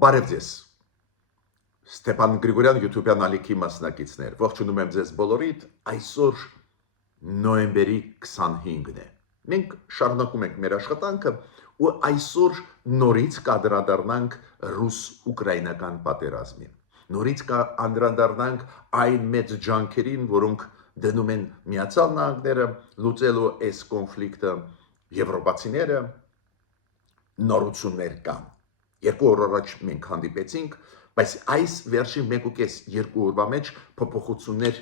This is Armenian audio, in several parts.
Բարև ձեզ։ Ստեփան Գրիգորյան YouTube-յան ալիքի մասնակիցներ։ Ողջունում եմ ձեզ բոլորիդ։ Այսօր նոյեմբերի 25-ն է։ Մենք շարունակում ենք մեր աշխատանքը ու այսօր նորից կանդրադառնանք ռուս-ուկրաինական պատերազմին։ Նորից կանդրադառնանք այն մեծ ջանքերին, որոնք դնում են Միացյալ Նահանգները լուծելու այս կոնֆլիկտը, եվրոպացիները նորություններ կան։ Երկու օր առաջ մենք հանդիպեցինք, բայց այս վերջին 1.5-2 օրվա մեջ փոփոխություններ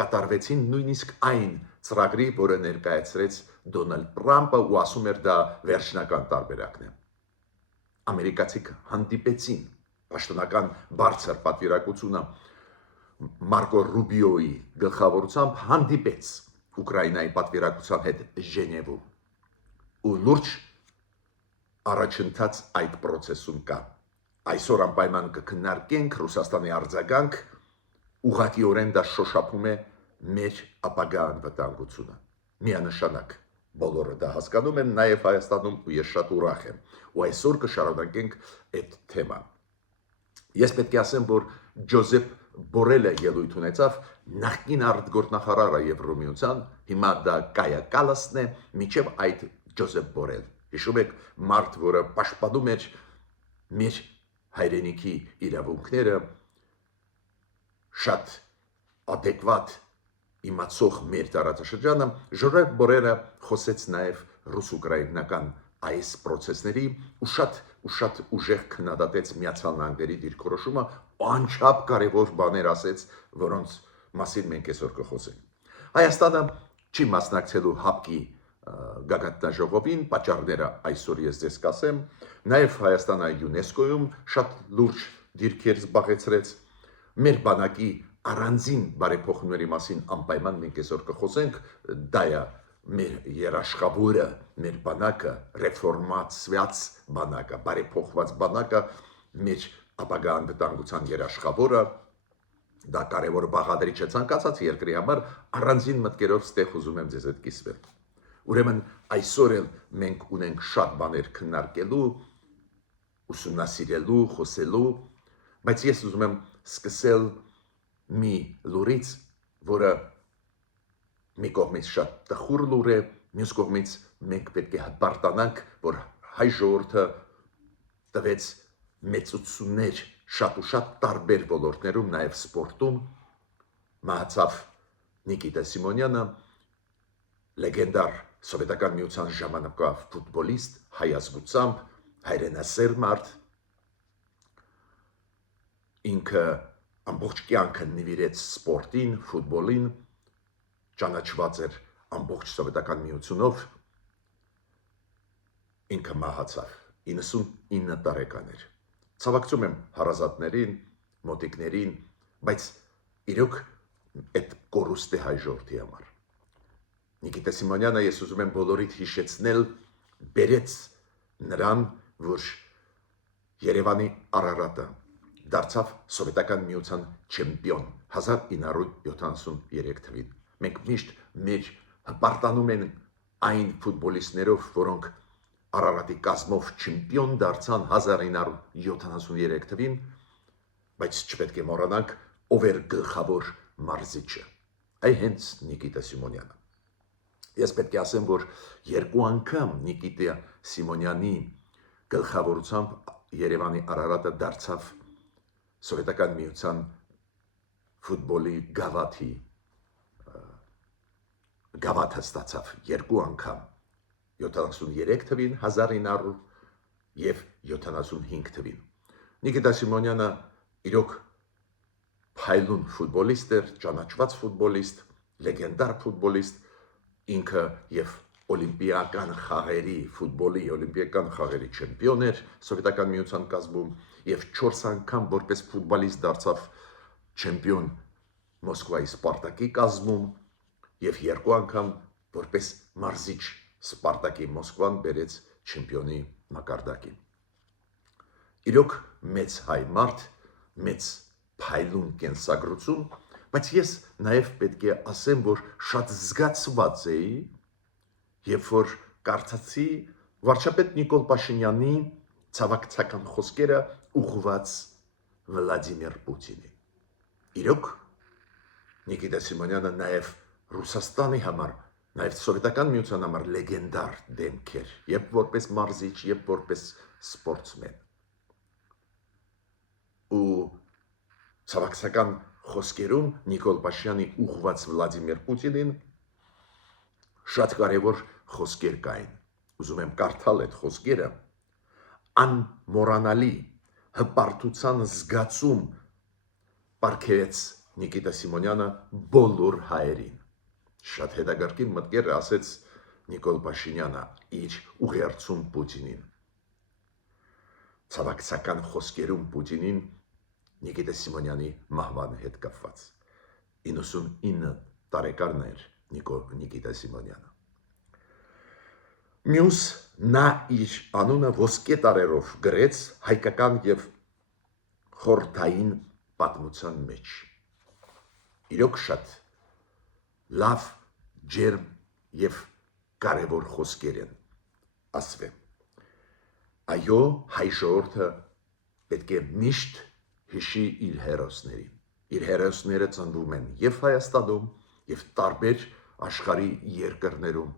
կատարվեցին նույնիսկ այն ծրագրի, որը ներկայացրեց Դոնալդ Թրամփը ու ասում էր դա վերջնական տարբերակն է։ Ամերիկացիք հանդիպեցին, պաշտոնական բարձր պատվիրակությունը Մարկո Ռուբիոյի գլխավորությամբ հանդիպեց Ուկրաինայի պատվիրակության հետ Ժնևում ու լուրջ առաջընթաց այդ process-ում կա։ Այսօր անպայման կքննարկենք Ռուսաստանի արձագանք, ուղղակիորեն դա շոշափում է մեր ապագա անվտանգությունը։ Միանշանակ բոլորը դա հասկանում են, նաև Հայաստանում, ու ես շատ ուրախ եմ։ Ու այսօր կշարունակենք այդ թեման։ Ես պետք է ասեմ, որ Ջոզեփ Բորելը ելույթ ունեցավ նախկին արտգործնախարարը Եվրոմիության, հիմա դա Կայա Կալասն է, միջև այդ Ջոզեփ Բորել։ Հիշում եք, մարդ, որը պաշտպանում էր մեր հայրենիքի իրավունքները, շատ adekvat իմացող մեր տարածաշրջանը, Ջոզեփ Բորելը խոսեց նաև ռուս-ուկրաինական այս process-ների ու շատ ուժեղ քննադատեց Միացյալ Նահանգների դիրքորոշումը, անչափ կարևոր բաներ ասեց, որոնց մասին մենք այսօր կխոսենք։ Հայաստանը չի մասնակցելու ՀԱՊԿ-ի գագաթնաժողովին, պատճառները այսօր ես ձեզ կասեմ, նաև Հայաստանը ՅՈՒՆԵՍԿՕ-ում շատ լուրջ դիրքեր զբաղեցրեց, մեր բանակի առանձին բարեփոխումների մասին անպայման մենք այսօր կխոսենք, դա է մեր երաշխավորը, մեր բանակը, ռեֆորմացված բանակը, բարեփոխված բանակը, մեր ապագա անվտանգության երաշխավորը, դա կարևոր բաղադրիչ է ցանկացած երկրի համար, առանձին մտքերով ստեղ ուզում եմ ձեզ հետ կիսվել։ Ուրեմն այսօր էլ մենք ունենք շատ բաներ քննարկելու, ուսումնասիրելու, խոսելու, բայց ես ուզում եմ սկսել մի լուրից, որը մի կողմից շատ տխուր լուր է, մյուս կողմից մենք պետք է հպարտանանք, որ հայ ժողովուրդը տվեց մեծություններ շատ ու շատ տարբեր ոլորտներում, նաև սպորտում, մահացավ Նիկիտա Սիմոնյանը, լեգենդար Սովետական միության ժամանակվա ֆուտբոլիստ, հայ ազգությամբ, հայրենասեր մարդ, ինքը ամբողջ կյանքը նվիրեց սպորտին, ֆուտբոլին, ճանաչված էր ամբողջ Սովետական միությունով, ինքը մահացավ, 99 տարեկան էր։ Ցավակցում եմ հարազատներին, մոտիկներին, բայց իրոք այդ կորուստ է հայ ժողովրդի համար։ Նիկիտա Սիմոնյանը, ես ուզում եմ բոլորիդ հիշեցնել, բերեց նրան, որ Երևանի Արարատը դարձավ Սովետական միության չեմպիոն 1973 թվականին։ Մենք միշտ մեր հպարտանում են այն ֆուտբոլիստներով, որոնք Արարատի կազմով չեմպիոն դարձան 1973 թվականին, բայց չպետք է մոռանանք, ով էր գլխավոր մարզիչը։ Այ հենց Նիկիտա Սիմոնյանը։ Ես պետք է ասեմ, որ երկու անգամ Նիկիտա Սիմոնյանի գլխավորությամբ Երևանի Արարատը դարձավ Սովետական միության ֆուտբոլի գավաթը ստացավ երկու անգամ 73 թվին 1900 եւ 75 թվին։ Նիկիտա Սիմոնյանը իրոք փայլուն ֆուտբոլիստ էր, ճանաչված ֆուտբոլիստ, լեգենդար ֆուտբոլիստ, ինքը եւ օլիմպիական խաղերի, ֆուտբոլի օլիմպիական խաղերի չեմպիոն էր Սովետական միության կազմում եւ 4 անգամ որպես ֆուտբոլիստ դարձավ չեմպիոն Մոսկվայի Սպարտակի կազմում եւ 2 անգամ որպես մարզիչ Սպարտակի Մոսկվան բերեց չեմպիոնի մակարդակին։ Իրոք մեծ հայ մարդ, մեծ փայլուն կենսագրություն, բայց ես նաև պետք է ասեմ, որ շատ զգացված էի, երբ որ կարդացի վարչապետ Նիկոլ Փաշինյանի ցավակցական խոսքերը ուղղված Վլադիմիր Պուտինին։ Իրոք Նիկիտա Սիմոնյանը նաև Ռուսաստանի համար, նաև սովետական միության համար լեգենդար դեմք էր, եւ որպես մարզիչ, եւ որպես սպորտսմեն։ Ու ցավակցական խոսքերում Նիկոլ Փաշինյանի ուղղված Վլադիմիր Պուտինին շատ կարևոր խոսքեր կային։ Ուզում եմ կարդալ այդ խոսքերը։ Անմոռանալի հպարտության զգացում պարգևեց Նիկիտա Սիմոնյանը բոլոր հայերին։ Շատ հետաքրքիր մտքեր ասեց Նիկոլ Փաշինյանը իր ուղերձում Պուտինին։ Ցավակցական խոսքերում Պուտինին Նիկիտա Սիմոնյանի մահվան հետ կապված։ 99 տարեկան էր Նիկիտա Սիմոնյանը։ Մյուս նա իր անունը ոսկե տարերով գրեց հայկական եւ խորհրդային պատմության մեջ։ Իրոք շատ լավ, ջերմ եւ կարևոր խոսքեր են ասվել։ Այո, հայ ժողովուրդը պետք է միշտ հիշի իր հերոսներին։ Իր հերոսները ծնվում են եւ Հայաստանում, եւ տարբեր աշխարհի երկրներում,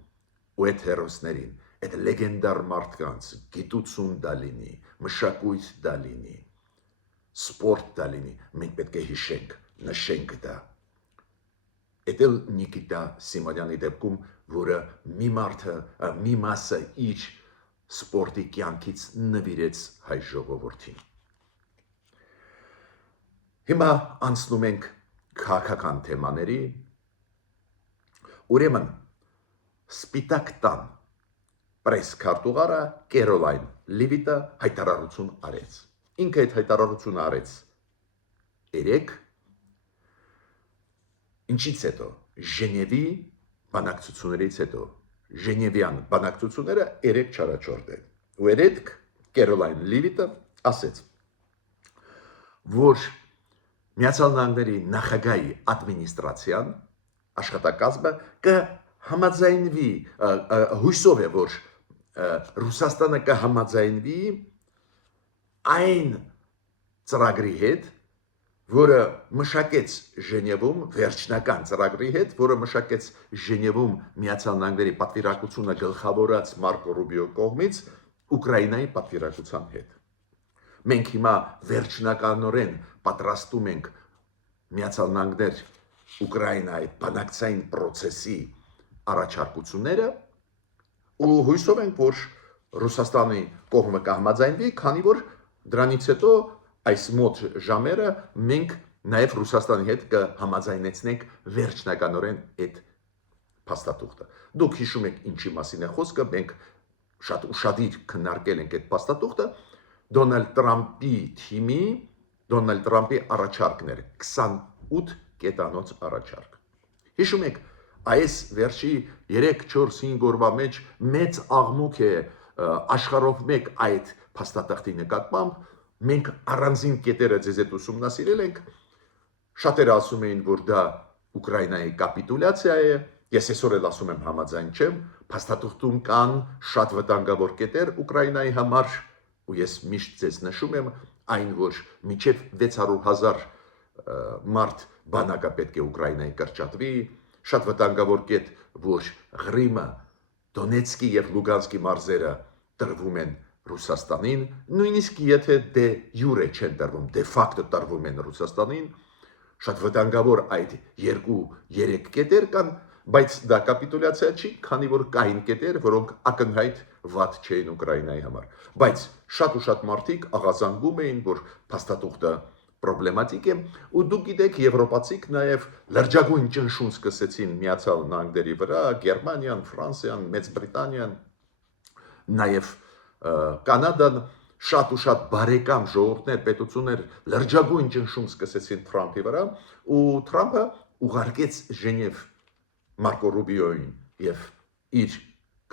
ու այդ հերոսներին, այդ լեգենդար մարդկանց գիտություն դա լինի, մշակույթ դա լինի, սպորտ դա լինի, մենք պետք է հիշենք, նշենք դա։ Այդ էլ Նիկիտա Սիմոնյանի դեպքում, որը մի մասը իր սպորտի կյանքից նվիրեց հայ ժողովրդին։ Հիմա անցնում ենք քաղաքական թեմաների։ Ուրեմն Սպիտակ տան պրես քարտուղարը Կերոլայն Լիվիտը հայտարարություն արեց։ Ինքը այդ հայտարարությունը արեց երեք, ինչից հետո Ժնևի բանակցություններից հետո Ժնևյան բանակցությունները երեք չարաչորդ են։ Ու երեք Կերոլայն Լիվիտը ասեց, որ Միացյալ Նահանգների նախագահի ադմինիստրացիան աշխատակազմը կհամաձայնվի, հույսով է, որ Ռուսաստանը կհամաձայնվի այն ծրագրի հետ, որը մշակեց Ժնևում, վերջնական ծրագրի հետ, որը մշակեց Ժնևում Միացյալ Նահանգների պատվիրակությունը գլխավորած Մարկո Ռուբիո կողմից Ուկրաինայի պատվիրակության հետ։ Մենք հիմա վերջնականորեն պատրաստում ենք Միացյալ Նահանգներ Ուկրաինայի բանակցային process-ի առաջարկությունները ու հույսով ենք, որ Ռուսաստանի կողմը կհամաձայնվի, քանի որ դրանից հետո այս մոտ ժամերը մենք նաև Ռուսաստանի հետ կհամաձայնեցնենք վերջնականորեն այդ փաստաթուղթը։ Դուք հիշում եք ինչի մասին է խոսքը, մենք շատ ուշադիր քննարկել ենք այդ փաստաթուղթը, Դոնալդ Տրամպի թիմի, Դոնալդ Տրամպի առաջարկներ 28 կետանոց առաջարկ։ Հիշում եք, այս վերջի 3-4-5 օրվա մեջ մեծ աղմուկ է աշխարհով մեկ այդ փաստաթղթի նկատմամբ, մենք առանձին կետերը ձեզ հետ ուսումնասիրել ենք, շատերը ասում էին, որ դա Ուկրաինայի կապիտուլյացիա է, ես այսօր էլ ասում եմ համաձայն չեմ, փաստաթղթում կան շատ վտանգավոր կետեր Ուկրաինայի համար, ու ես միշտ ձեզ նշում եմ այն, որ մինչև 600,000 մարդ բանակը պետք է Ուկրաինայի կրճատվի, շատ վտանգավոր կետ, որ Ղրիմը, Դոնեցկի եւ Լուգանսկի մարզերը տրվում են Ռուսաստանին, նույնիսկ եթե դե յուրե չեն տրվում, դե ֆակտո տրվում են Ռուսաստանին, շատ վտանգավոր այդ 2-3 կետեր կան, բայց դա կապիտուլյացիա չի, քանի որ կային կետեր, որոնք ակնհայտ վատ չէին Ուկրաինայի համար, բայց շատ ու շատ մարդիկ աղազանգում էին, որ փաստաթուղթը պրոբլեմատիկ է, ու դուք գիտեք, եվրոպացիք նաև լրջագույն ճնշում սկսեցին Միացյալ Նահանգների վրա, Գերմանիան, Ֆրանսիան, Մեծ Բրիտանիան, նաև Կանադան, շատ ու շատ բարեկամ ժողովուրդներ, պետություններ լրջագույն ճնշում սկսեցին Թրամփի վրա, ու Թրամփը ուղարկեց Ժնև Մարկո Ռուբիոյին եւ իր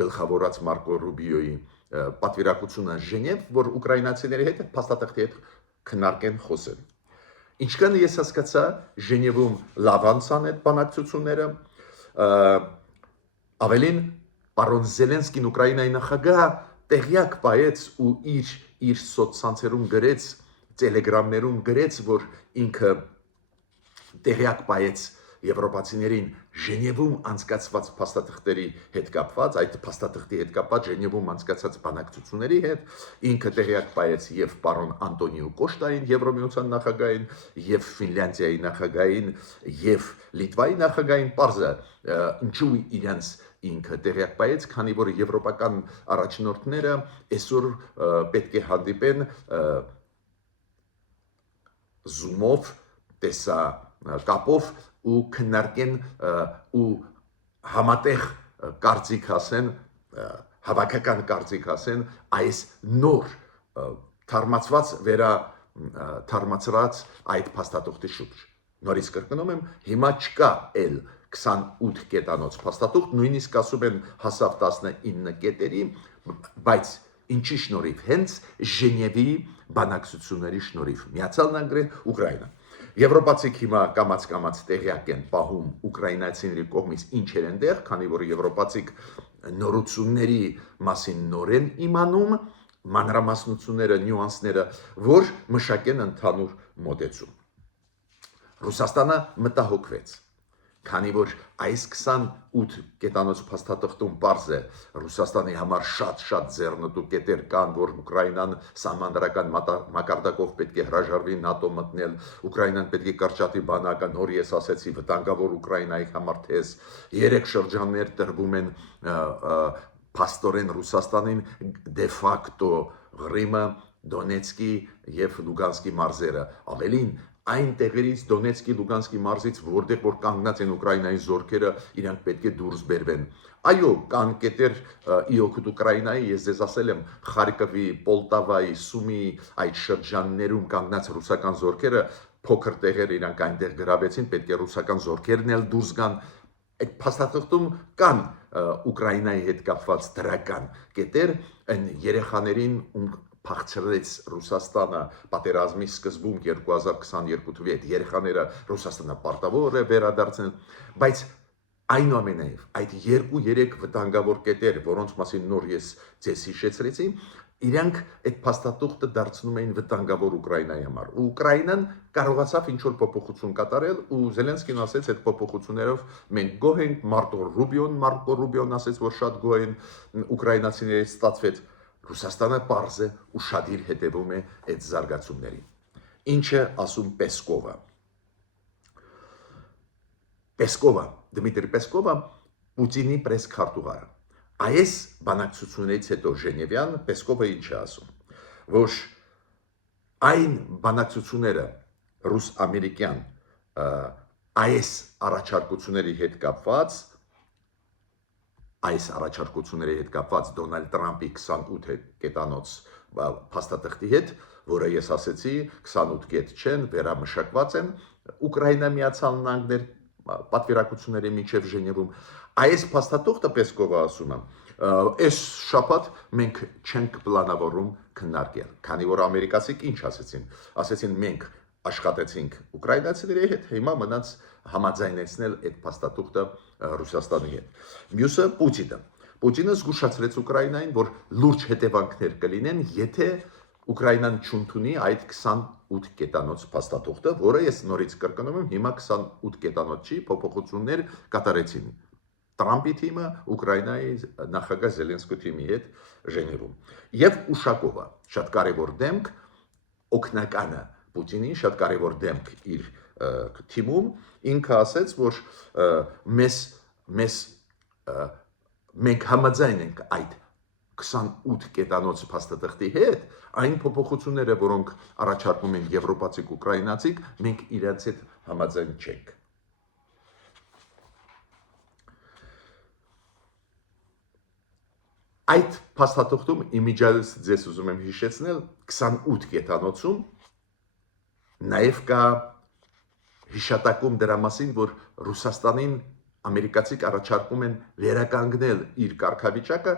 գլխավորած Մարկո Ռուբիոյի պատվիրակությունը Ժնև, որ ուկրաինացիների հետ փաստաթղթի հետ քննարկեն, խոսեն։ Ինչքան ես հասկացա, Ժնևում լավ անցան այդ բանակցությունները, ավելին պարոն Զելենսկին Ուկրաինայի նախագահ տեղյակ պահեց ու իր սոցցանցերում գրեց, տելեգրամներում գրեց, որ ինքը տեղյակ պայեց եվրոպացիներին Ժնևում անցկացված փաստաթղթերի հետ կապված, այդ փաստաթղթի հետ կապված Ժնևում անցկացած բանակցությունների հետ, ինքը տեղյակ պայեց եւ պարոն Անտոնիո Կոշտային, Եվրոմիության նախագահին, եւ Ֆինլանդիայի նախագահին, եւ Լիտվայի նախագահին, պարզը ինչու իրենց ինքը տեղյակ պայեց, քանի որ եվրոպական առաջնորդները այսօր պետք է հանդիպեն Zoom-ով, տեսա կապով ու քննարկեն ու համատեղ կարծիք ասեն, հավաքական կարծիք ասեն այս նոր թարմացված թարմացրած այդ փաստաթղթի շուրջ։ Նորից կրկնում եմ, հիմա չկա էլ 28 կետանոց փաստաթուղթ, նույնիսկ ասում են հասավ 19 կետերի, բայց ինչի շնորհիվ, հենց Ժնևի բանակցությունների շնորհիվ, Միացյալ Նահանգներ, Ուկրաինա։ Եվրոպացիք հիմա կամաց տեղյակ են պահում ուկրաինացիների կողմից ինչեր են դեղ, քանի որ եվրոպացիք նորությունների մասին նորեն իմանում, մանրամասնությունները, նյուանսները, որ մշակեն ընդհանուր մոտեցում։ Ռուսաստանը մտահոգվեց, քանի որ այս 28 կետանոց փաստաթղթում պարզ է Ռուսաստանի համար շատ ձեռնտու կետեր կան, որ Ուկրաինան սահմանադրական մակարդակով պետք է հրաժարվի ՆԱՏՕ մտնել, Ուկրաինան պետք է կրճատի բանակը, նոր ես ասեցի, վտանգավոր Ուկրաինայի համար թեզ, 3 շրջաններ տրվում են փաստորեն Ռուսաստանին դե ֆակտո Ղրիմը, Դոնեցկի եւ Լուգանսկի մարզերը, ավելին այն տեղերից Դոնեցկի, Լուգանսկի մարզից, որտեղ որ կանգնած են Ուկրաինայի զորքերը, իրանք պետք է դուրս բերվեն։ Այո, կան կետեր իօգուտ Ուկրաինայի, ես ձեզ ասել եմ, Խարկովի, Պոլտավայի, Սումի այդ շրջաններում կանգնած ռուսական զորքերը փոքր տեղեր իրանք այնտեղ գրավեցին, պետք է ռուսական զորքերն էլ դուրս գան։ Այդ փաստաթղթում կան Ուկրաինայի հետ կապված դրական կետեր, այն երեխաներին փախցրեց Ռուսաստանը պատերազմի սկզբում 2022 թվականի այդ երեխաները Ռուսաստանը պարտավոր է վերադարձնել, բայց այնուամենայնիվ այդ 2-3 վտանգավոր կետեր, որոնց մասին նոր ես ձեզ հիշեցրեցի, իրանք այդ փաստաթուղթը դարձնում էին վտանգավոր Ուկրաինայի համար։ Ու Ուկրաինան կարողացավ ինչ-որ փոփոխություն կատարել ու Զելենսկին ասեց այդ փոփոխություններով մենք գոհ ենք, Մարկո Ռուբիոն ասեց, որ շատ գոհ են, ուկրաինացիներից ստացվեց։ Ռուսաստանը պարզ է ու շատիր հետևում է այդ զարգացումներին։ Ինչ է ասում Պեսկովը, Դմիտրի Պեսկովը, Պուտինի պրեսքարտուղարը։ Այս բանակցություններից հետո Ժնևյան Պեսկովը ինչ է ասում, որ այն բանակցությունները ռուս-ամերիկյան այս առաջարկությունների հետ կապված Դոնալդ Տրամպի 28 կետանոց փաստաթղթի հետ, որը ես ասեցի 28 կետ չեն, վերամշակված են Ուկրաինա Միացյալ Նահանգներ պատվիրակությունների միջև Ժնևում։ Այս փաստաթուղթը Պեսկովը ասում է, այս շաբաթ մենք չենք պլանավորում քննարկել, քանի որ ամերիկացիք ինչ ասեցին, ասեցին մենք աշխատեցինք ուկրաինացիների հետ, հիմա մնաց համաձայնեցնել այդ փաստաթուղթը Ռուսաստանի հետ։ Մյուսը Պուտինը զգուշացրեց Ուկրաինային, որ լուրջ հետևանքներ կլինեն, եթե Ուկրաինան չընդունի այդ 28 կետանոց փաստաթուղթը, որը ես նորից կրկնում եմ, հիմա 28 կետանոց չի, փոփոխություններ կատարեցին Տրամպի թիմը Ուկրաինայի նախագահ Զելենսկի թիմի հետ Ժնևում։ Եվ Ուշակովը, շատ կարևոր դեմք, օգնականը Պուտինի, շատ կարևոր դեմք իր թիմում, ինքը ասեց, որ մենք համաձայն ենք այդ 28 կետանոց փաստաթղթի հետ, այն փոփոխությունները, որոնք առաջարկում են եվրոպացիք, ուկրաինացիք, մենք իրենց հետ համաձայն չենք։ Այդ փաստաթղթում իմիջիայլոց ձեզ ուզում եմ հիշեցնել 28 կետանոցում նաև կա հիշատակում դրա մասին, որ Ռուսաստանին ամերիկացիք առաջարկում են վերականգնել իր կարգավիճակը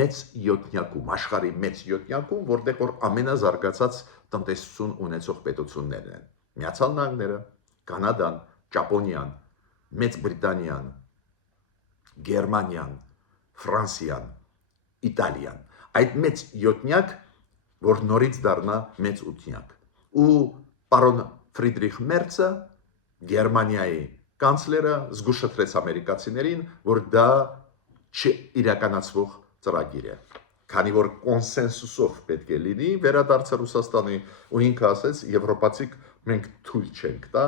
մեծ յոթնյակում, աշխարհի մեծ յոթնյակում, որտեղ որ ամենազարգացած տնտեսություն ունեցող պետություններն են։ Միացյալ Նահանգները, Կանադան, Ճապոնիան, Մեծ Բրիտանիան, Գերմանիան, Ֆրանսիան, Իտալիան, այդ մեծ յոթնյակ, որ նորից դառնա մեծ ութնյակ։ ու պարոն Ֆրիդրիխ Մերցը Գերմանիայի կանցլերը զգուշացրեց ամերիկացիներին, որ դա չիրականացվող ծրագիր է։ Քանի որ կոնսենսուսով պետք է լինի վերադարձը Ռուսաստանի ու ինքը ասեց եվրոպացիք մենք թույլ չենք տա,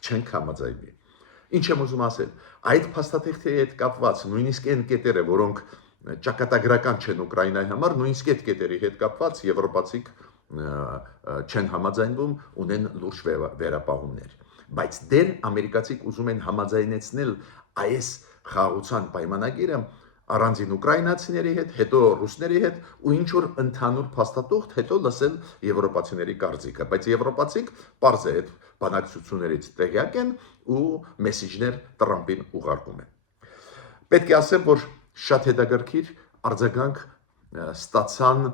չենք համաձայնվի։ Ինչ եմ ուզում ասել, այդ փաստաթղթի հետ կապված նույնիսկ այն կետերը, որոնք ճակատագրական չեն Ուկրաինայի համար, նույնիսկ այդ կետերի հետ կապված եվրոպացիք չեն համաձայնվում, ունեն լուրջ վերապահումներ։ Բայց դեռ ամերիկացիք ուզում են համաձայնեցնել այս խաղաղության պայմանագիրը առանձին ուկրաինացիների հետ, հետո ռուսների հետ ու ինչ որ ընդհանուր փաստաթուղթ, հետո լսել եվրոպացիների կարծիքը, բայց եվրոպացիք պարզ է այդ բանակցություններից տեղյակ են ու մեսիջներ Տրամպին ուղարկում են։ Պետք է ասեմ, որ շատ հետաքրքիր արձագանք ստացան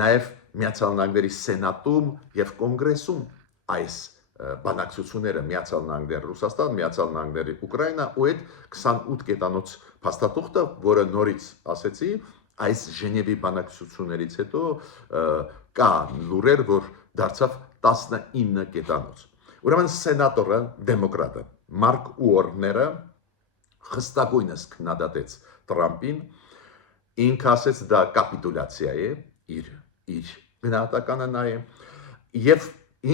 նաև Միացյալ Նահանգների Սենատում եւ Կոնգրեսում այս բանակցությունները Միացյալ Նահանգներ Ռուսաստան, Միացյալ Նահանգներ Ուկրաինա ու այդ 28 կետանոց փաստաթուղթը, որը նորից ասեցի, այս Ժնևի բանակցություններից հետո կա լուրեր, որ դարձավ 19 կետանոց։ Ուրեմն սենատորը, դեմոկրատը Մարկ Ուորները խստագույնս քննադատեց Տրամպին, ինքը ասեց դա կապիտուլյացիա է, իր գնահատականը նա է, եւ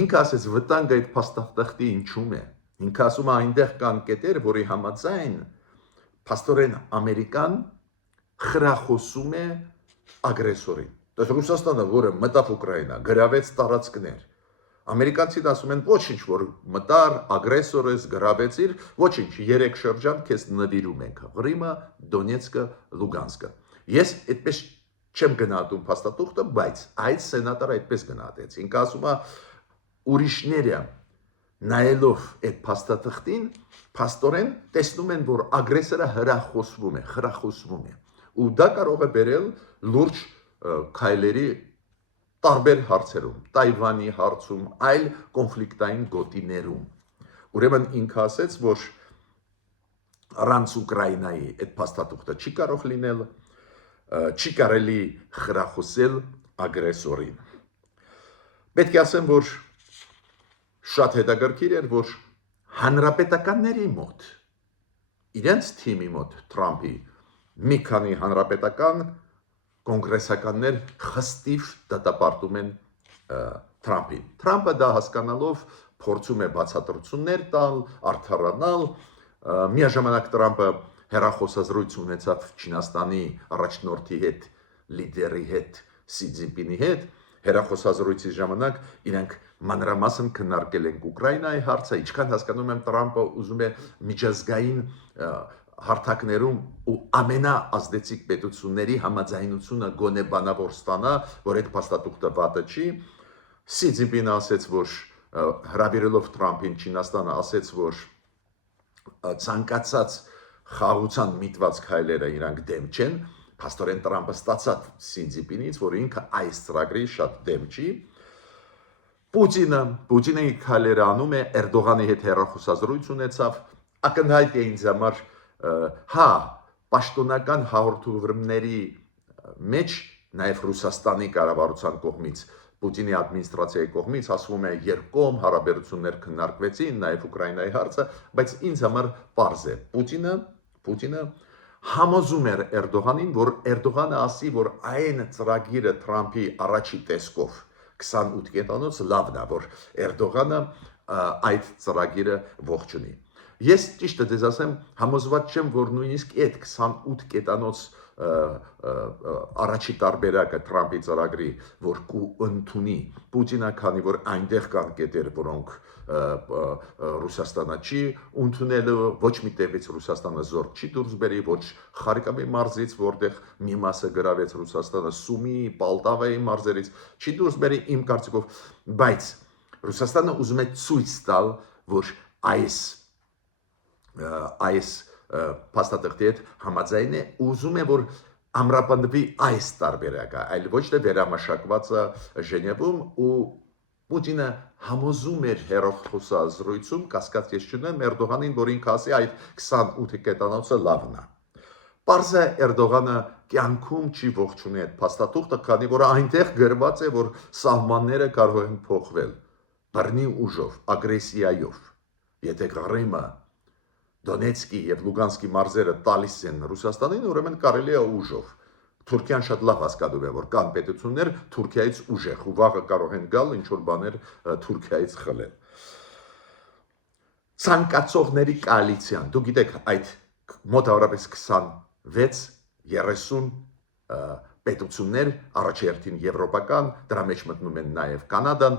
ինքը ասեց վտանգը այդ փաստաթղթի ինչու՞մ է։ Ինքը ասում է այնտեղ կան կետեր, որի համաձայն փաստորեն Ամերիկան խրախուսում է ագրեսորին։ Դա Ռուսաստանը, որը մտավ Ուկրաինա, գրավեց տարածքներ։ Ամերիկացին ասում են ոչինչ, որ մտար, ագրեսորես գրավեցիր, ոչինչ, 3 շրջան քեզ նվիրում ենք։ Ղրիմը, Դոնեցկը, Լուգանսկը։ Ես այդպես չեմ գնահատում փաստաթուղթը, բայց այդ սենատորը այդպես գնահատեց։ Ինքը ասում է ուրիշները նայելով այդ փաստաթղթին, փաստորեն տեսնում են, որ ագրեսորը խրախուսվում է։ Ու դա կարող է բերել լուրջ քայլերի տարբեր հարցերում, Թայվանի հարցում, այլ կոնֆլիկտային գոտիներում։ Ուրեմն ինքը ասեց, որ առանց Ուկրաինայի այդ փաստաթուղթը չի կարող լինել, չի կարելի խրախուսել ագրեսորին։ Պետք է ասեմ, որ շատ հետաքրքիր էր, որ հանրապետականների մոտ, իրենց թիմի մոտ Տրամպի մի քանի հանրապետական կոնգրեսականներ խստիվ դատապարտում են Տրամպին։ Տրամպը դա հասկանալով փորձում է բացատրություններ տալ, արդարանալ, միաժամանակ Տրամպը հեռախոսազրույց ունեցավ Չինաստանի առաջնորդի հետ, լիդերի հետ, Սի Ցզինպինի հետ, հեռախոսազրույցի ժամանակ իրենք մանրամասն քննարկել են Ուկրաինայի հարցը, ինչքան հասկանում եմ Տրամպը ուզում է միջազգային հարթակներում ու ամենաազդեցիկ պետությունների համաձայնությունը գոնե բանավոր ստանա, որ այդ փաստաթուղթը վատը չի։ Սի Ցզինպինը ասեց, որ հրավիրելով Տրամպին Չինաստանը, ասեց, որ ցանկացած խաղաղության միտված քայլերը իրանք դեմ չեն։ Փաստորեն Տրամպը ստացավ Սի Ցզինպինից, որ ինքը այս ծրագրի շատ դեմ չի։ Պուտինը քայլերը անում է, Էրդողանի հետ հեռախոսազրույց ունեցավ, ակնհայտ է ինձ համար պաշտոնական հաղորդումների մեջ նաև Ռուսաստանի կառավարության կողմից, Պուտինի ադմինիստրացիայի կողմից ասվում է երկկողմ հարաբերություններ քննարկվեցին, նաև Ուկրաինայի հարցը, բայց ինձ համար պարզ է, Պուտինը համոզում էր Էրդողանին, որ Էրդողանը ասի, որ այն ծրագիրը Տրամպի առաջի տեսքով 28 կետանոց լավն է, որ Էրդողանը այդ ծրագիրը ողջունի։ Ես ճիշտը դες ասեմ, համոզված չեմ, որ նույնիսկ այդ 28 կետանոց առաջի տարբերակը Տրամպի ծրագրի, որ ընդունի Պուտինը, քանի որ այնտեղ կան կետեր, որոնք Ռուսաստանը չի ընդունելու, ոչ մի տեղից Ռուսաստանը զոր չի դուրս բերի, ոչ Խարկովի մարզից, որտեղ մի մասը գրավեց Ռուսաստանը, Սումի, Պոլտավայի մարզերից չի դուրս բերի իմ կարծիքով, բայց Ռուսաստանը ուզում է ցույց տալ, որ այս փաստաթղթի հետ համաձայն է, ուզում է, որ ամրապնդվի այս տարբերակը, այլ ոչ թե վերամշակվածը Ժնևում ու Պուտինը համոզում էր հեռախոսազրույցում, կասկած ես չունեմ Էրդողանին, որ ինքը ասի այդ 28 կետանոցը լավն է։ Պարզ է Էրդողանը կյանքում չի ողջունի այդ փաստաթուղթը, քանի որ այնտեղ գրված է, որ սահմանները կարող են փոխվել։ բռնի ուժով, ագրեսիայով, եթե Ղարիմը, Դոնեցկի եւ Լուգանսկի մարզերը տալիս են Ռուսաստանին, ուրեմն կարելի է ուժով։ Թուրքիան շատ լավ հասկանում է, որ կան պետություններ Թուրքիայից ուժեղ ու վաղը կարող են գալ ինչ որ բաներ Թուրքիայից խլել։ Ցանկացողների կոալիցիան, դու գիտեք, այդ մոտավորապես 26-30 պետություններ, առաջերտին եվրոպական, դրա մեջ մտնում են նաև Կանադան,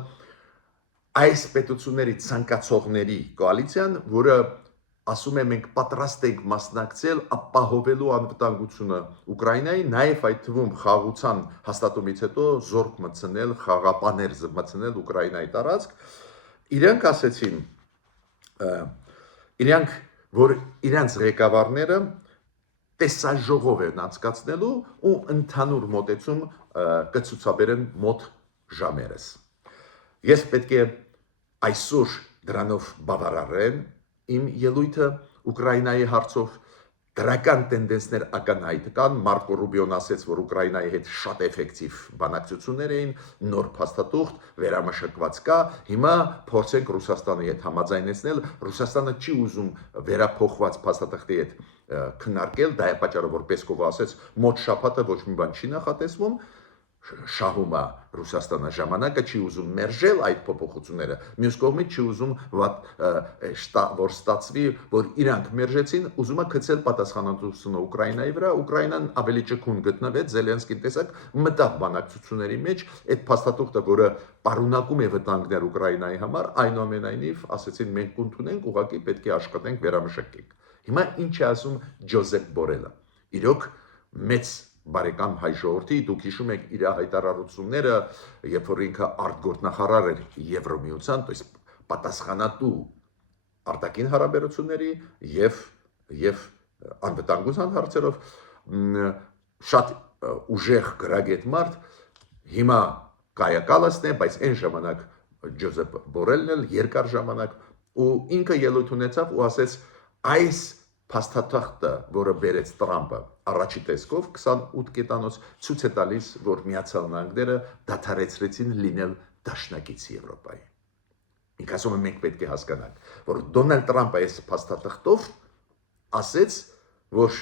այս պետությունների ցանկացողների կոալիցիան, որը ասում է մենք պատրաստ ենք մասնակցել ապահովելու անվտանգությունը Ուկրաինայի, նաև այդ թվում խաղաղության հաստատումից հետո զորք մտցնել, խաղապաներ մտցնել Ուկրաինայի տարածք, իրենք ասեցին, որ իրենց ղեկավարները տեսաժողով են անցկացնելու ու ընդհանուր մոտեցում կցուցաբերեն մոտ ժամերս։ Ես պետք է այսօր դրանով բավարարեմ իմ ելույթը Ուկրաինայի հարցով, դրական տենդենսներ ակնհայտ կան, Մարկո Ռուբիոն ասաց, որ Ուկրաինայի հետ շատ էֆեկտիվ բանակցություններ էին, նոր փաստաթուղթ, վերամշակված կա, հիմա փորձենք Ռուսաստանի հետ համաձայնեցնել, Ռուսաստանը չի ուզում վերափոխված փաստաթղթի հետ քննարկել, դա է պատճառը, որ Պեսկովը ասաց, մոտ շաբաթը ոչ մի բան չի նախատեսվում, շահում է Ռուսաստանը ժամանակը, չի ուզում մերժել այդ փոփոխությունները, մյուս կողմից չի ուզում, որ ստացվի, որ իրանք մերժեցին, ուզում է գցել պատասխանատվությունը Ուկրաինայի վրա, Ուկրաինան ավելի ճկուն գտնվեց, Զելենսկին տեսակ մտավ բանակցությունների մեջ, այդ փաստաթուղթը, որը պարունակում է վտանգներ Ուկրաինայի համար, այնուամենայնիվ ասեցին մենք կընդունենք, ուղղակի պետք է աշխատենք վերամշակենք։ Հիմա ինչ է ասում Ջոզեփ Բորելը։ Իրոք մեծ բարեկամ հայ ժողովրդի, դուք հիշում եք իր հայտարարությունները, երբ որ ինքը արտգործնախարար էր Եվրոմիության, то есть պատասխանատու արտաքին հարաբերությունների եւ անվտանգության հարցերով, շատ ուժեղ գրագետ մարդ, հիմա կայակալացն է, բայց այն ժամանակ Ջոզեփ Բորելն էլ երկար ժամանակ ու ինքը ելույթ ունեցավ ու ասեց այս փաստաթղթը, որը բերեց Տրամպը առաջի տեսքով 28 կետանոց ցույց է տալիս, որ Միացյալ Նահանգները դադարեցրեցին լինել դաշնակից Եվրոպայի։ Ինքը ասում է մենք պետք է հասկանանք, որ Դոնալդ Տրամպը այս փաստաթղթով ասեց, որ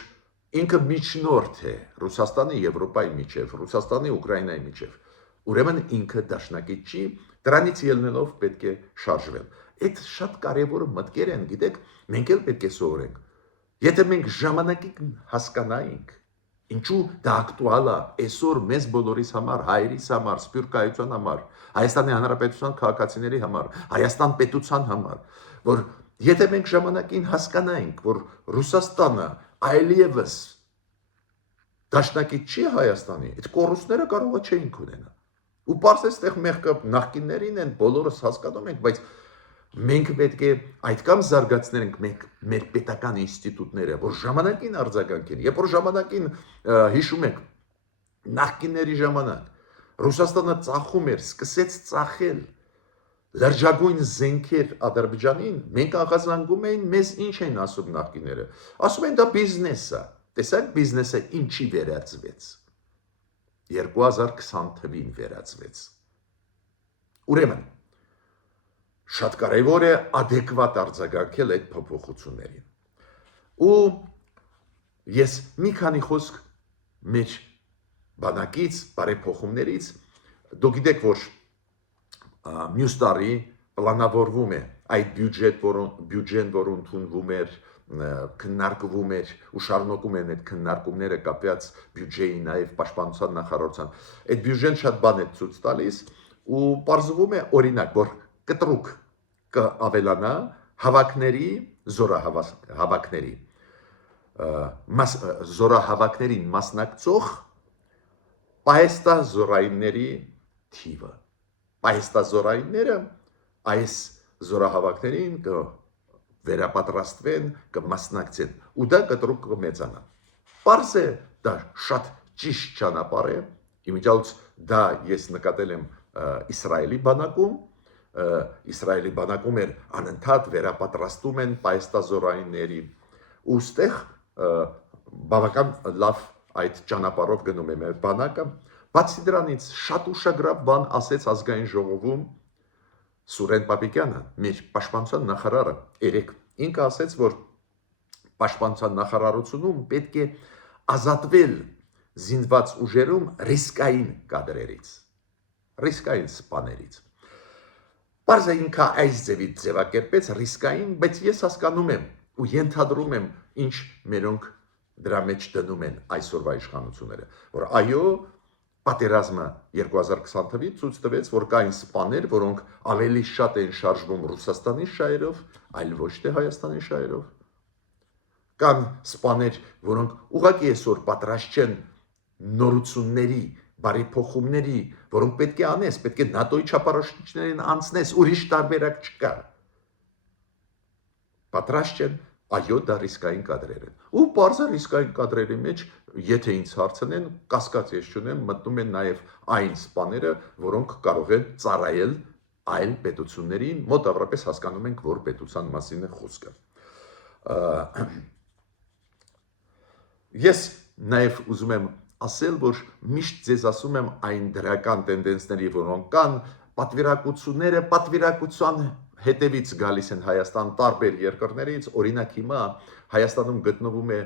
ինքը միջնորդ է Ռուսաստանի Եվրոպայի միջև, Ռուսաստանի Ուկրաինայի միջև։ Ուրեմն ինքը դաշնակից չի, դրանից ելնելով պետք է շարժվել։ Այդ շատ կարևոր մտքեր են, գիտեք, մենք էլ պետք է սովորենք։ Եթե մենք ժամանակին հասկանայինք, ինչու դա ակտուալ է այսօր մեզ բոլորիս համար, հայերիս համար, սփյուռքայության համար, Հայաստանի Հանրապետության քաղաքացիների համար, Հայաստան պետության համար, որ եթե մենք ժամանակին հասկանայինք, որ Ռուսաստանը այլևս դաշնակից չի Հայաստանի, այդ կորուստները կարող է չէինք ունենալ։ Ու պարզ է, այստեղ մեղքը նախկիններին են, բոլորս հասկանում ենք, բայց մենք պետք է այդքան զարգացնենք մեր պետական ինստիտուտները, որ ժամանակին արձագանքեն, երբ որ ժամանակին հիշում եք նախկինների ժամանակ Ռուսաստանը ծախում էր, սկսեց ծախել լրջագույն զենքեր Ադրբեջանին, մենք աղազանգում էին, մեզ ինչ են ասում նախկինները, ասում են դա բիզնես է, տեսակ բիզնեսը ինչի վերածվեց, 2020 թվին վերածվեց, ուրեմն շատ կարևոր է ադեկվատ արձագանքել այդ փոփոխություններին։ Ու ես մի քանի խոսք մեր բանակից, բարեփոխումներից, դուք գիտեք, որ մյուս տարի պլանավորվում է այդ բյուջեն, որ ընդունվում էր, քննարկվում էր ու շարունակում են այդ քննարկումները կապված բյուջեի, նաև պաշտպանության նախարարության։ Այդ բյուջեն շատ բան է ցույց տալիս ու պարզվում է օրինակ, որ կտրուկ կավելանա հավաքների, զորահավաքներին մասնակցող պահեստազորայինների թիվը։ Պահեստազորայինները այս զորահավաքներին կվերապատրաստվեն, կմասնակցեն ու դա կտրուկ կմեծանա։ Պարզ է, դա շատ ճիշտ ճանապարհ է, իմիջիայլոց դա ես նկատել եմ Իսրայելի բանակում, Իսրայելի բանակում էր անընդհատ վերապատրաստում են պահեստազորայինների ու ստեղ բավական լավ այդ ճանապարհով գնում է մեր բանակը, բացի դրանից շատ ուշագրավ բան ասեց ազգային ժողովում Սուրեն Պապիկյանը, մեր պաշտպանության նախարարը, երեք ինքը ասեց, որ պաշտպանության նախարարությունում պետք է ազատվել զինված ուժերում ռիսկային կադրերից, ռիսկային սպաներից։ Պարզը ինքը այս ձևից ձևակերպեց ռիսկային, բայց ես հասկանում եմ ու ենթադրում եմ, ինչ մերոնք դրա մեջ դնում են այսօրվա իշխանությունները, որ այո, պատերազմը 2020 թվականին ցույց տվեց, որ կային սպաներ, որոնք ավելի շատ են շարժվում Ռուսաստանի շահերով, այլ ոչ թե Հայաստանի շահերով։ Կան սպաներ, որոնք ուղղակի այսօր պատրաստ չեն նորությունների, բարեփոխումների, որոնք պետք է անես, պետք է ՆԱՏՕ-ի չափորոշիչներին անցնես, ուրիշ տարբերակ չկա։ Պատրաստ չեն, այո, դա ռիսկային կադրեր են։ Ու պարզը ռիսկային կադրերի մեջ, եթե ինձ հարցնեն, կասկած ես չունեմ, մտնում են նաև այն սպաները, որոնք կարող են ծառայել այլ պետություններին, մոտավորապես հասկանում ենք, որ պետության մասին է խոսքը։ Ես նաև ուզում եմ ասել, որ միշտ ձեզ ասում եմ այն դրական տենդենսների, որոնք կան, պատվիրակությունները պատվիրակության հետևից գալիս են Հայաստան տարբեր երկրներից, օրինակ հիմա Հայաստանում գտնվում է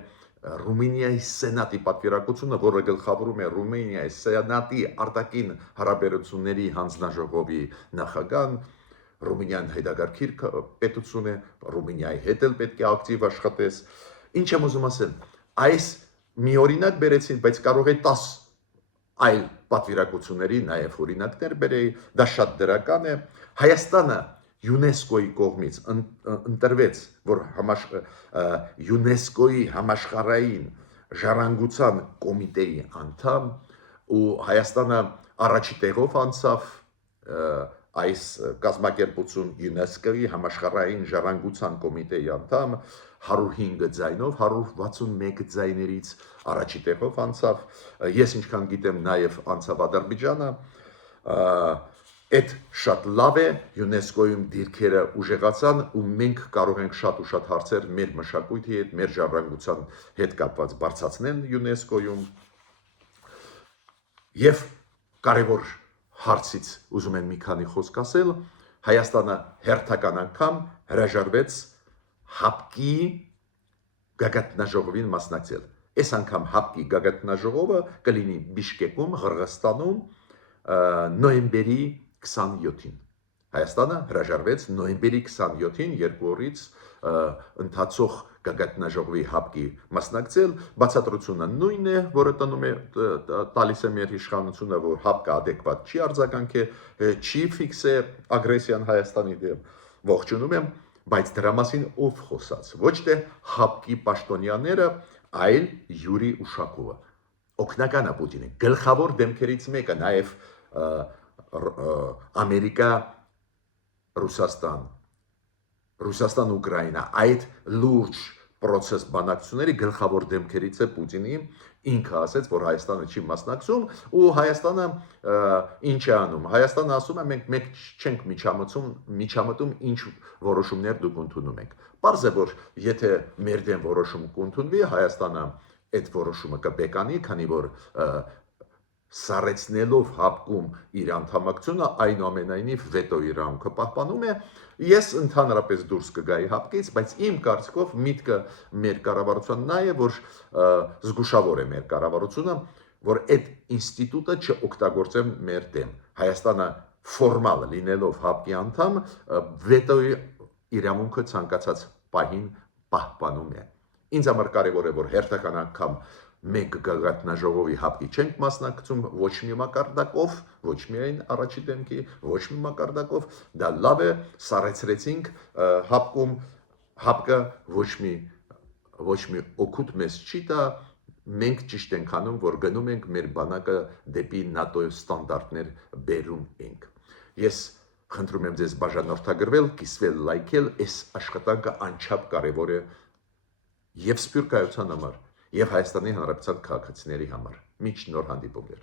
Ռումինիայի սենատի պատվիրակությունը, որը գլխավորում է Ռումինիայի սենատի արտաքին հարաբերությունների հանձնաժողովի նախագահն, Ռումինիան հետագարքիր պետություն է, Ռումինիայի հետ էլ պետք է ակտիվ աշխատես։ Ինչ եմ ուզում ասել, այս մի օրինակ բերեցին, բայց կարող է 10 այլ պատվիրակությունների նաև օրինակներ բերեի, դա շատ դրական է։ Հայաստանը ՅՈՒՆԵՍԿՕ-ի կողմից ընտրվեց, որ ՅՈՒՆԵՍԿՕ-ի համաշխարհային ժառանգության կոմիտեի անդամ, ու Հայաստանը առաջի տեղով անցավ այս կազմակերպություն ՅՈՒՆԵՍԿՕ-ի համաշխարհային ժառանգության կոմիտեի անդամ 105 ձայնով, 161 ձայներից առաջի տեղով անցավ, ես ինչքան գիտեմ նաև անցավ Ադրբեջանը, այդ շատ լավ է, ՅՈՒՆԵՍԿՕ-ում դիրքերը ուժեղացան ու մենք կարող ենք շատ ու շատ հարցեր մեր մշակույթի հետ, մեր ժառանգության հետ կապված բարձրացնել ՅՈՒՆԵՍԿՕ-ում եւ կարևոր հարցից ուզում եմ մի քանի խոսք ասել, Հայաստանը հերթական անգամ հրաժարվեց ՀԱՊԿ-ի գագաթնաժողովին մասնակցել։ Այս անգամ ՀԱՊԿ-ի գագաթնաժողովը կլինի Բիշկեկում, Ղրղստանում, նոյեմբերի 27-ին։ Հայաստանը հրաժարվեց նոյեմբերի 27-ին, 2 օրից ընթացող գագաթնաժողովի ՀԱՊԿ-ի մասնակցել, բացատրությունը նույնն է, որը տալիս է մեր իշխանությունը, որ ՀԱՊԿ-ը adekvat չի արձագանքել, չի ֆիքսել ագրեսիան Հայաստանի դեմ, ողջունում եմ, բայց դրա մասին ով խոսաց, ոչ թե ՀԱՊԿ-ի պաշտոնյաները, այլ Յուրի Ուշակովը, օգնականը Պուտինի, գլխավոր դեմքերից մեկը, նաև Ամերիկա, Ռուսաստան, Ուկրաինա, այդ լուրջ պրոցես բանակցությունների գլխավոր դեմքերից է Պուտինի, ինքը ասեց, որ Հայաստանը չի մասնակցում ու Հայաստանը ինչ է անում, Հայաստանը ասում է մենք չենք միջամտում ինչ որոշումներ դուք ընդունում եք, պարզ է, որ եթե մեր դեմ որոշում կընդունվի, Հայաստանը այդ որոշումը կբեկանի, քանի որ սառեցնելով ՀԱՊԿ-ում իր անդամակցությունը, այնուամենայնիվ վետո իրավունքը պահպանում է, ես ընդհանրապես դուրս կգայի ՀԱՊԿ-ից, բայց իմ կարծիքով միտքը մեր կառավարության նա է, որ զգուշավոր է մեր կառավարությունը, որ այդ ինստիտուտը չօգտագործեն մեր դեմ։ Հայաստանը ֆորմալ լինելով ՀԱՊԿ-ի անդամ, վետոյի իրավունքը ցանկացած պահին պահպանում է։ Ինձ համար կարևոր է, որ հերթական անգամ մենք գագաթնաժողովի ՀԱՊԿ-ի չենք մասնակցում ոչ մի մակարդակով, ոչ միայն առաջի դեմքի, ոչ մի մակարդակով, դա լավ է, սառեցրեցինք ՀԱՊԿ-ում, ՀԱՊԿ-ը ոչ մի օգուտ մեզ չի տա, մենք ճիշտ ենք անում, որ գնում ենք մեր բանակը դեպի ՆԱՏՕ ստանդարտներ բերում ենք։ Ես խնդրում եմ ձեզ բաժանորդագրվել, կիսվել, լայքել, այս աշխատանքը անչափ կարևոր է եւ սփյուռքայության համար, եւ Հայաստանի Հանրապետության քաղաքացիների համար։ Մինչ նոր հանդիպումներ։